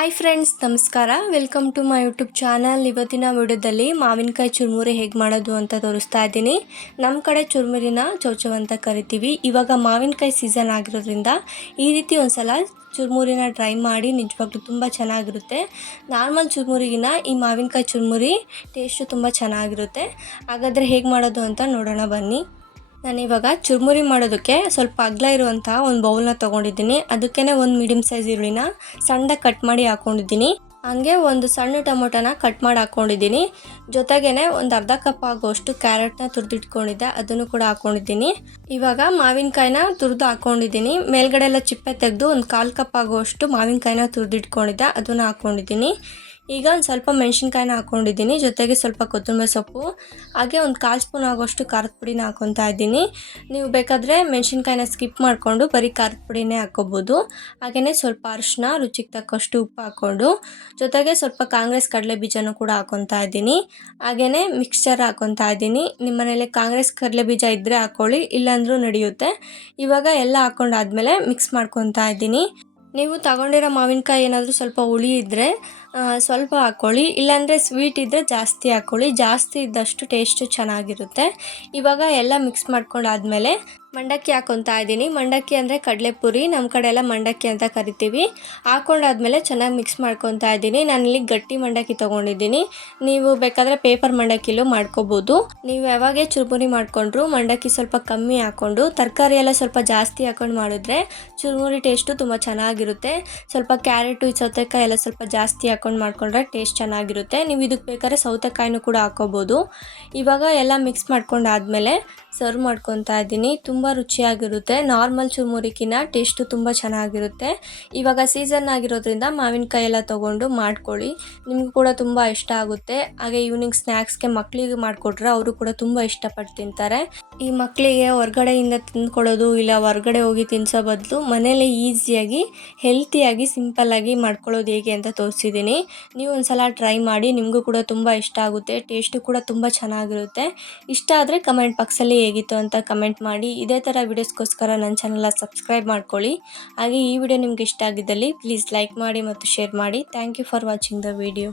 Hi friends ನಮಸ್ಕಾರ. Welcome to my YouTube channel ಇವತ್ತಿನ ವಿಡಿಯೋದಲ್ಲಿ ಮಾವಿನಕಾಯಿ ಚುರುಮುರಿ ಹೇಗೆ ಮಾಡೋದು ಅಂತ ತೋರಿಸ್ತಾ ಇದ್ದೀನಿ. ನಮ್ಮ ಕಡೆ ಚುರುಮುರಿನ ಚೌಚವ್ ಅಂತ ಕರಿತೀವಿ. ಇವಾಗ ಮಾವಿನಕಾಯಿ ಸೀಸನ್ ಆಗಿರೋದ್ರಿಂದ ಈ ರೀತಿ ಒಂದು ಸಲ ಚುರುಮುರಿನ ಡ್ರೈ ಮಾಡಿ ನಿಜವಾಗ್ಲೂ ತುಂಬ ಚೆನ್ನಾಗಿರುತ್ತೆ. ನಾರ್ಮಲ್ ಚುರುಮುರಿಗಿನ ಈ ಮಾವಿನಕಾಯಿ ಚುರುಮುರಿ ಟೇಸ್ಟು ತುಂಬ ಚೆನ್ನಾಗಿರುತ್ತೆ. ಹಾಗಾದರೆ ಹೇಗೆ ಮಾಡೋದು ಅಂತ ನೋಡೋಣ ಬನ್ನಿ. ನಾನಿವಾಗ ಚುರುಮುರಿ ಮಾಡೋದಕ್ಕೆ ಸ್ವಲ್ಪ ಅಗ್ಲ ಇರುವಂಥ ಒಂದು ಬೌಲ್ನ ತೊಗೊಂಡಿದ್ದೀನಿ. ಅದಕ್ಕೇ ಒಂದು ಮೀಡಿಯಮ್ ಸೈಜ್ ಈರುಳ್ಳಿನ ಸಣ್ಣದಾಗಿ ಕಟ್ ಮಾಡಿ ಹಾಕ್ಕೊಂಡಿದ್ದೀನಿ ಹಾಗೆ ಒಂದು ಸಣ್ಣ ಟೊಮೊಟೊನ ಕಟ್ ಮಾಡಿ ಹಾಕ್ಕೊಂಡಿದ್ದೀನಿ ಜೊತೆಗೇನೆ ಒಂದು ಅರ್ಧ ಕಪ್ ಆಗುವಷ್ಟು ಕ್ಯಾರೆಟ್ನ ತುರಿದಿಟ್ಕೊಂಡಿದ್ದೆ. ಅದನ್ನು ಕೂಡ ಹಾಕ್ಕೊಂಡಿದ್ದೀನಿ ಇವಾಗ ಮಾವಿನಕಾಯಿನ ತುರಿದು ಹಾಕ್ಕೊಂಡಿದ್ದೀನಿ ಮೇಲ್ಗಡೆ ಎಲ್ಲ ಚಿಪ್ಪೆ ತೆಗೆದು ಒಂದು ಕಾಲು ಕಪ್ ಆಗುವಷ್ಟು ಮಾವಿನಕಾಯಿನ ತುರಿದಿಟ್ಕೊಂಡಿದ್ದೆ. ಅದನ್ನು ಹಾಕ್ಕೊಂಡಿದ್ದೀನಿ ಈಗ ಒಂದು ಸ್ವಲ್ಪ ಮೆಣಸಿನ್ಕಾಯಿನ ಹಾಕ್ಕೊಂಡಿದ್ದೀನಿ ಜೊತೆಗೆ ಸ್ವಲ್ಪ ಕೊತ್ತಂಬರಿ ಸೊಪ್ಪು, ಹಾಗೆ ಒಂದು ಕಾಲು ಸ್ಪೂನ್ ಆಗೋಷ್ಟು ಖಾರದ ಪುಡಿನ ಹಾಕ್ಕೊತಾ ಇದ್ದೀನಿ. ನೀವು ಬೇಕಾದರೆ ಮೆಣಸಿನ್ಕಾಯಿನ ಸ್ಕಿಪ್ ಮಾಡಿಕೊಂಡು ಬರೀ ಖಾರದ ಪುಡಿನೇ ಹಾಕ್ಕೋಬೋದು ಹಾಗೆಯೇ ಸ್ವಲ್ಪ ಅರಿಶಿನ, ರುಚಿಗೆ ತಕ್ಕಷ್ಟು ಉಪ್ಪು ಹಾಕ್ಕೊಂಡು, ಜೊತೆಗೆ ಸ್ವಲ್ಪ ಕಾಂಗ್ರೆಸ್ ಕಡಲೆ ಬೀಜನೂ ಕೂಡ ಹಾಕ್ಕೊತಾ ಇದ್ದೀನಿ. ಹಾಗೆಯೇ ಮಿಕ್ಸ್ಚರ್ ಹಾಕ್ಕೊತಾ ಇದ್ದೀನಿ. ನಿಮ್ಮ ಮನೇಲಿ ಕಾಂಗ್ರೆಸ್ ಕಡಲೆ ಬೀಜ ಇದ್ದರೆ ಹಾಕ್ಕೊಳ್ಳಿ ಇಲ್ಲಾಂದರೂ ನಡೆಯುತ್ತೆ. ಇವಾಗ ಎಲ್ಲ ಹಾಕ್ಕೊಂಡಾದ್ಮೇಲೆ ಮಿಕ್ಸ್ ಮಾಡ್ಕೊತಾ ಇದ್ದೀನಿ. ನೀವು ತಗೊಂಡಿರೋ ಮಾವಿನಕಾಯಿ ಏನಾದರೂ ಸ್ವಲ್ಪ ಹುಳಿ ಇದ್ದರೆ ಸ್ವಲ್ಪ ಹಾಕ್ಕೊಳ್ಳಿ ಇಲ್ಲಾಂದರೆ ಸ್ವೀಟ್ ಇದ್ದರೆ ಜಾಸ್ತಿ ಹಾಕ್ಕೊಳ್ಳಿ ಜಾಸ್ತಿ ಇದ್ದಷ್ಟು ಟೇಸ್ಟು ಚೆನ್ನಾಗಿರುತ್ತೆ. ಇವಾಗ ಎಲ್ಲ ಮಿಕ್ಸ್ ಮಾಡ್ಕೊಂಡಾದ್ಮೇಲೆ ಮಂಡಕ್ಕಿ ಹಾಕೊತಾ ಇದ್ದೀನಿ. ಮಂಡಕ್ಕಿ ಅಂದರೆ ಕಡಲೆಪುರಿ ನಮ್ಮ ಕಡೆ ಎಲ್ಲ ಮಂಡಕ್ಕಿ ಅಂತ ಕರಿತೀವಿ. ಹಾಕೊಂಡಾದ್ಮೇಲೆ ಚೆನ್ನಾಗಿ ಮಿಕ್ಸ್ ಮಾಡ್ಕೊತಾ ಇದ್ದೀನಿ. ಇಲ್ಲಿ ಗಟ್ಟಿ ಮಂಡಕ್ಕಿ ತೊಗೊಂಡಿದ್ದೀನಿ. ನೀವು ಬೇಕಾದರೆ ಪೇಪರ್ ಮಂಡಕ್ಕಿಲೂ ಮಾಡ್ಕೋಬೋದು. ನೀವು ಯಾವಾಗೇ ಚುರುಮುರಿ ಮಾಡಿಕೊಂಡ್ರು ಮಂಡಕ್ಕಿ ಸ್ವಲ್ಪ ಕಮ್ಮಿ ಹಾಕ್ಕೊಂಡು ತರಕಾರಿ ಎಲ್ಲ ಸ್ವಲ್ಪ ಜಾಸ್ತಿ ಹಾಕೊಂಡು ಮಾಡಿದ್ರೆ ಚುರುಮುರಿ ಟೇಸ್ಟು ತುಂಬ ಚೆನ್ನಾಗಿರುತ್ತೆ. ಸ್ವಲ್ಪ ಕ್ಯಾರೆಟು ಸೌತೆಕಾಯಿ ಎಲ್ಲ ಸ್ವಲ್ಪ ಜಾಸ್ತಿ ಹಾಕೊಂಡು ಮಾಡ್ಕೊಂಡ್ರೆ ಟೇಸ್ಟ್ ಚೆನ್ನಾಗಿರುತ್ತೆ. ನೀವು ಇದಕ್ಕೆ ಬೇಕಾದ್ರೆ ಸೌತೆಕಾಯಿನೂ ಕೂಡ ಹಾಕೋಬೋದು. ಇವಾಗ ಎಲ್ಲ ಮಿಕ್ಸ್ ಮಾಡ್ಕೊಂಡಾದ್ಮೇಲೆ ಸರ್ವ್ ಮಾಡ್ಕೊತಾ ಇದ್ದೀನಿ. ತುಂಬ ರುಚಿಯಾಗಿರುತ್ತೆ. ನಾರ್ಮಲ್ ಚುರುಮುರಿಕಿನ ಟೇಸ್ಟು ತುಂಬ ಚೆನ್ನಾಗಿರುತ್ತೆ. ಇವಾಗ ಸೀಸನ್ ಆಗಿರೋದ್ರಿಂದ ಮಾವಿನಕಾಯಿ ಎಲ್ಲ ತೊಗೊಂಡು ಮಾಡ್ಕೊಳ್ಳಿ. ನಿಮಗೂ ಕೂಡ ತುಂಬ ಇಷ್ಟ ಆಗುತ್ತೆ. ಹಾಗೆ ಈವ್ನಿಂಗ್ ಸ್ನ್ಯಾಕ್ಸ್ಗೆ ಮಕ್ಕಳಿಗೆ ಮಾಡಿಕೊಟ್ರೆ ಅವರು ಕೂಡ ತುಂಬ ಇಷ್ಟಪಟ್ಟು ತಿಂತಾರೆ. ಈ ಮಕ್ಕಳಿಗೆ ಹೊರಗಡೆಯಿಂದ ತಿಂದ್ಕೊಳ್ಳೋದು ಇಲ್ಲ ಹೊರಗಡೆ ಹೋಗಿ ತಿನ್ಸೋ ಬದಲು ಮನೇಲಿ ಈಸಿಯಾಗಿ, ಹೆಲ್ತಿಯಾಗಿ, ಸಿಂಪಲ್ಲಾಗಿ ಮಾಡ್ಕೊಳ್ಳೋದು ಹೇಗೆ ಅಂತ ತೋರಿಸಿದ್ದೀನಿ. ನೀವು ಒಂದ್ಸಲ ಟ್ರೈ ಮಾಡಿ, ನಿಮಗೂ ಕೂಡ ತುಂಬ ಇಷ್ಟ ಆಗುತ್ತೆ. ಟೇಸ್ಟು ಕೂಡ ತುಂಬ ಚೆನ್ನಾಗಿರುತ್ತೆ. ಇಷ್ಟ ಆದರೆ ಕಮೆಂಟ್ ಬಾಕ್ಸಲ್ಲಿ ಹೇಗಿತ್ತು ಅಂತ ಕಮೆಂಟ್ ಮಾಡಿ. ಇದೇ ಥರ ವಿಡಿಯೋಸ್ಗೋಸ್ಕರ ನನ್ನ ಚಾನಲ್ನ ಸಬ್ಸ್ಕ್ರೈಬ್ ಮಾಡ್ಕೊಳ್ಳಿ. ಹಾಗೆ ಈ ವಿಡಿಯೋ ನಿಮ್ಗೆ ಇಷ್ಟ ಆಗಿದ್ದಲ್ಲಿ ಪ್ಲೀಸ್ ಲೈಕ್ ಮಾಡಿ ಮತ್ತು ಶೇರ್ ಮಾಡಿ. Thank you for watching the video